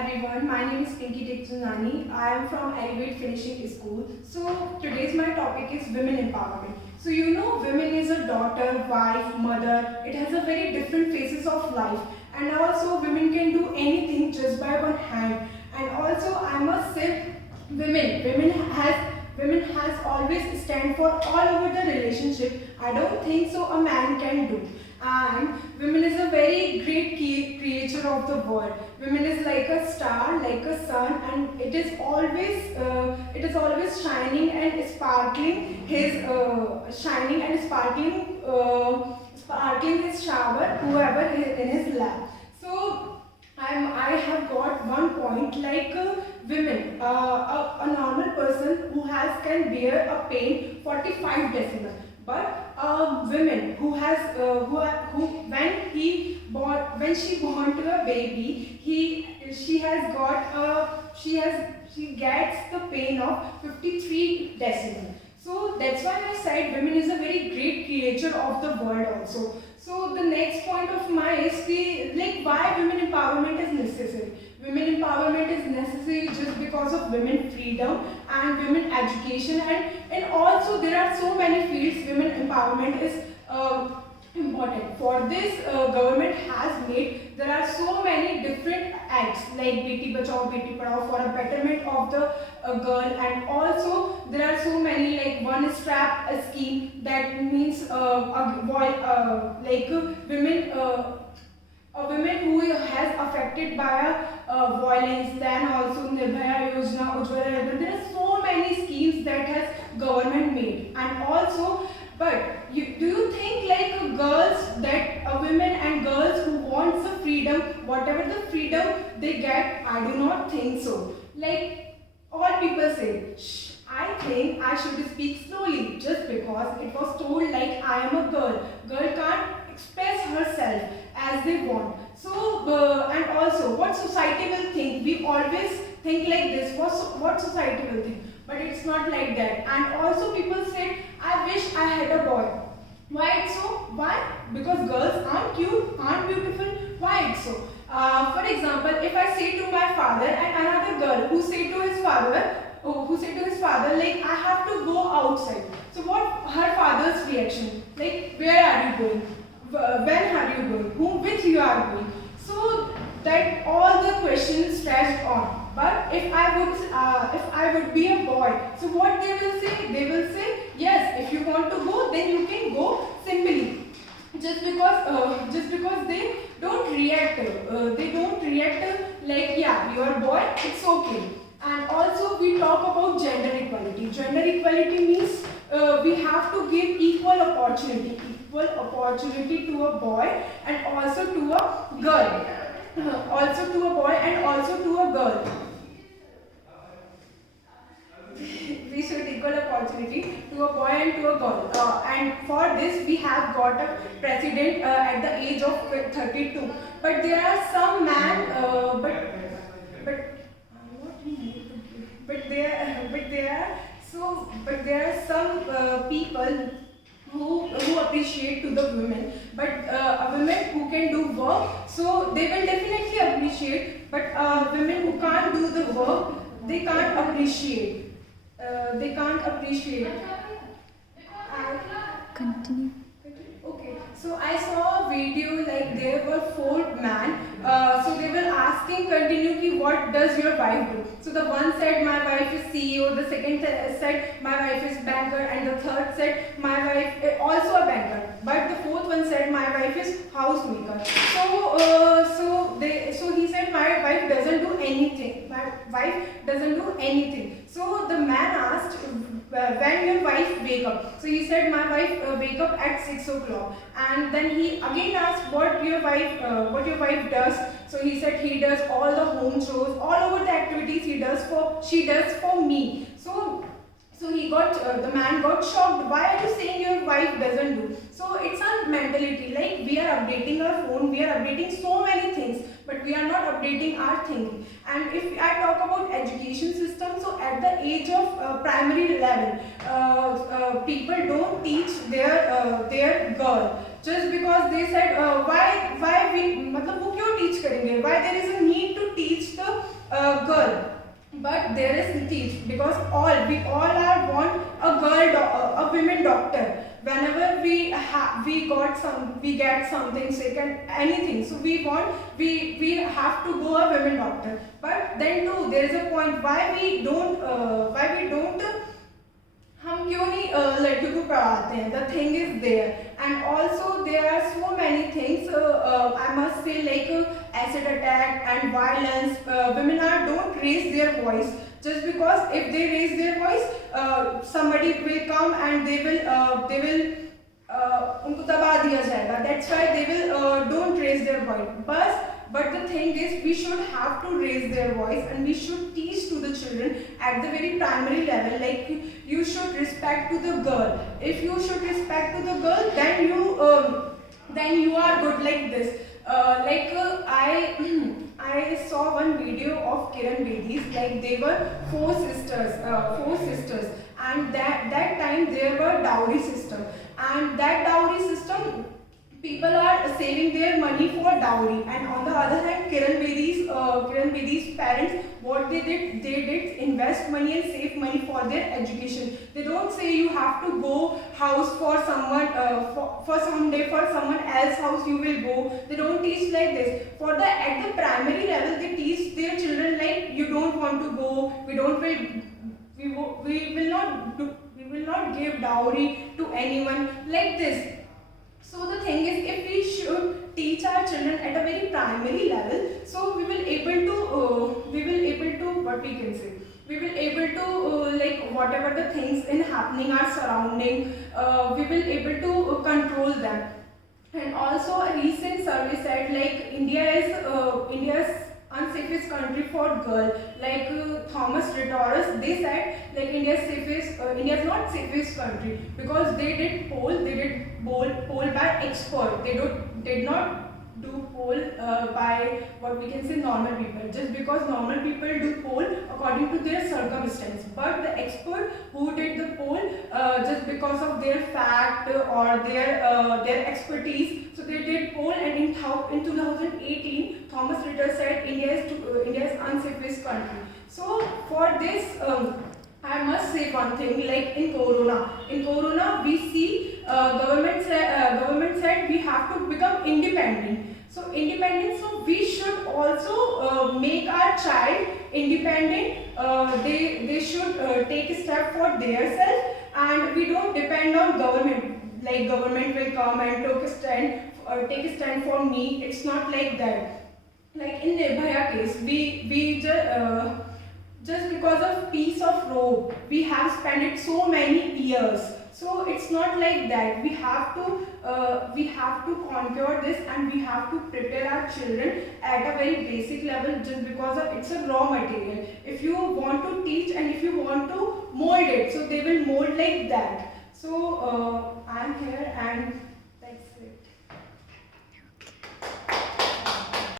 everyone, my name is Pinky Tikchunani. I am from Elevate Finishing School. So today's my topic is women empowerment. So women is a daughter, wife, mother. It has a very different phases of life, and also women can do anything just by one hand. And also I must say, women has always stand for all over the relationship. I don't think so a man can do. And women is a very great creature of the world. Women is like a star, like a sun, and it is always shining and sparkling his sparkling his shower whoever is in his lap. So I have got one point like women, a normal person who has can bear a pain 45 decibel, but women who has who when she born to a baby, she gets the pain of 53 decibel. So that's why I said women is a very great creature of the world also. So the next point of mine is why women empowerment is necessary. Women empowerment is necessary just because of women freedom and women education, and also there are so many fields women empowerment is important. For this, government has made there are so many different acts like Beti Bachao Beti Padhao for a betterment of the girl, and also there are so many like one strap scheme that means a boy women. A women who has affected by violence, then also Nirbhaya Yojana, Ujjwala Yojana. There are so many schemes that has government made, and also, but do you think like girls that women and girls who wants the freedom, whatever the freedom they get? I do not think so. Like all people say, shh, I think I should speak slowly just because it was told like I am a girl. Girl can't express herself as they want. So and also what society will think. We always think like this. What society will think, but it's not like that. And also people said, I wish I had a boy. Why it's so? Why? Because girls aren't cute, aren't beautiful. Why it's so? For example, if I say to my father and another girl who say to his father like I have to go outside. So what her father's reaction? Like, where are you going? When are you going? Whom with you are going? So that all the questions stretched on. But if I would be a boy, so what they will say? They will say, yes, if you want to go, then you can go simply. Just because they don't react, like, yeah, you are a boy, it's okay. And also we talk about gender equality. Gender equality means we have to give equal opportunity to a boy and also to a girl. Also to a boy and also to a girl. We should equal opportunity to a boy and to a girl. And for this we have got a president at the age of 32. But there are some men, but there are some people who appreciate to the women, but a women who can do work, so they will definitely appreciate. But women who can't do the work, they can't appreciate. Continue. Okay, so I saw a video like there were four men. So they were asking continuously, what does your wife do? So the one said my wife is CEO, the second said my wife is banker, and the third said my wife is also a banker. But the fourth one said my wife is housemaker. So he said my wife doesn't do anything. My wife doesn't do anything. So the man asked, when your wife wake up? So he said my wife wake up at 6 o'clock. And then he again asked what your wife does. So he said he does all the home chores, all over the activities she does for me. So the man got shocked. Why are you saying your wife doesn't do? So it's a mentality, like we are updating our phone, we are updating so many things, but we are not updating our thinking. And if I talk about education system, so at the age of primary level, people don't teach their girl just because they said why we मतलब वो क्यों teach करेंगे? Why there is a need to teach the girl. But there is teach, because we all are want a a women doctor. Whenever we get something sick and anything, so we have to go a women doctor. But then too there is a point why we don't हम क्यों नहीं लड़कियों को पढ़ाते हैं. The thing is there, and also there are so many things, I must say, like acid attack and violence. Women are don't raise their voice, just because if they raise their voice, somebody will come and they will उनको दबा दिया जाएगा. That's why they will don't raise their voice. But the thing is, we should have to raise their voice, and we should teach to the children at the very primary level. Like, you should respect to the girl. If you should respect to the girl, then you are good like this. I saw one video of Kiran Bedi's. Like, they were four sisters, and that time there were dowry system, and that dowry system, people are saving their money for dowry. And on the other hand, Kiran Bedi's parents, what they did invest money and save money for their education. They don't say you have to go house for someone, for someday for someone else house you will go. They don't teach like this. At the primary level, they teach their children like, you don't want to go, we will not give dowry to anyone, like this. So the thing is, if we should teach our children at a very primary level, so we will able to what we can say, we will able to like whatever the things in happening our surrounding, we will able to control them. And also a recent survey said, like, India's unsafest country for girl. Like Thomas Reuters, they said, like, India's not safest country, because they did poll by expert. They did not do poll by what we can say normal people, just because normal people do poll according to their circumstance. But the expert who did the poll, just because of their fact or their expertise, so they did poll. And in 2018, Thomas Reuters said India's unsafest country. So for this, I must say one thing, like in Corona we see government said we have to become independent. So we should also make our child independent. They should take a step for their self, and we don't depend on government. Like, government will come and take a stand for me. It's not like that. Like in Nirbhaya case, we just because of piece of rope, we have spent it so many years. So it's not like that. We have to conquer this, and we have to prepare our children at a very basic level, just because of it's a raw material. If you want to teach and if you want to mold it, so they will mold like that. So I am here, and that's it.